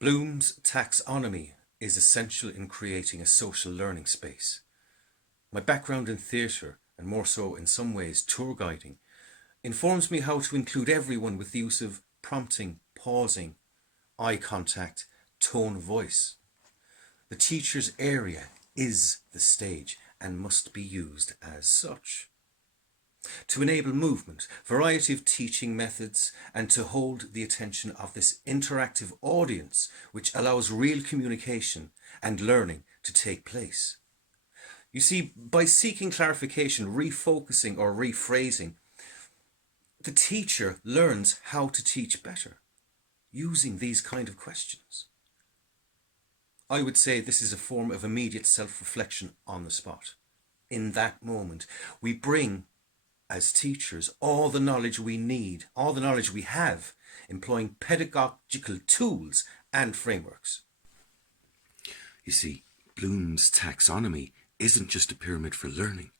Bloom's taxonomy is essential in creating a social learning space. My background in theatre, and more so in some ways tour guiding, informs me how to include everyone with the use of prompting, pausing, eye contact, tone of voice. The teacher's area is the stage and must be used as such. To enable movement, variety of teaching methods, and to hold the attention of this interactive audience which allows real communication and learning to take place. You see, by seeking clarification, refocusing or rephrasing, the teacher learns how to teach better using these kind of questions. I would say this is a form of immediate self-reflection on the spot. In that moment, we bring, as teachers, all the knowledge we need, all the knowledge we have, employing pedagogical tools and frameworks. You see, Bloom's taxonomy isn't just a pyramid for learning.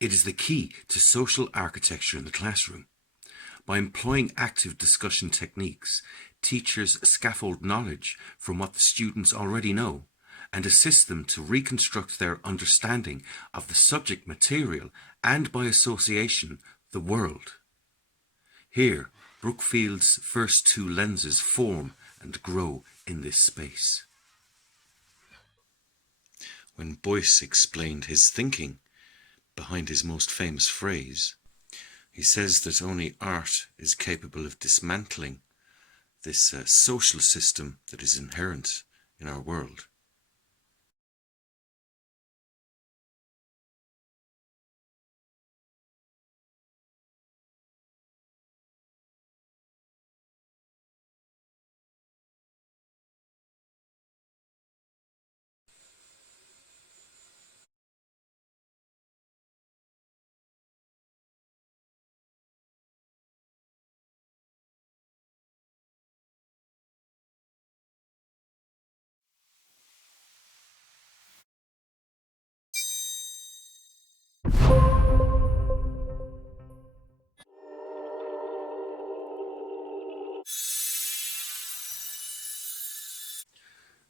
It is the key to social architecture in the classroom. By employing active discussion techniques, teachers scaffold knowledge from what the students already know and assist them to reconstruct their understanding of the subject material and, by association, the world. Here, Brookfield's first two lenses form and grow in this space. When Boyce explained his thinking behind his most famous phrase, he says that only art is capable of dismantling this social system that is inherent in our world.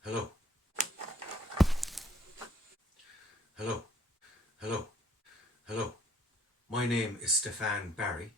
Hello. Hello. Hello. Hello. My name is Stefan Barry,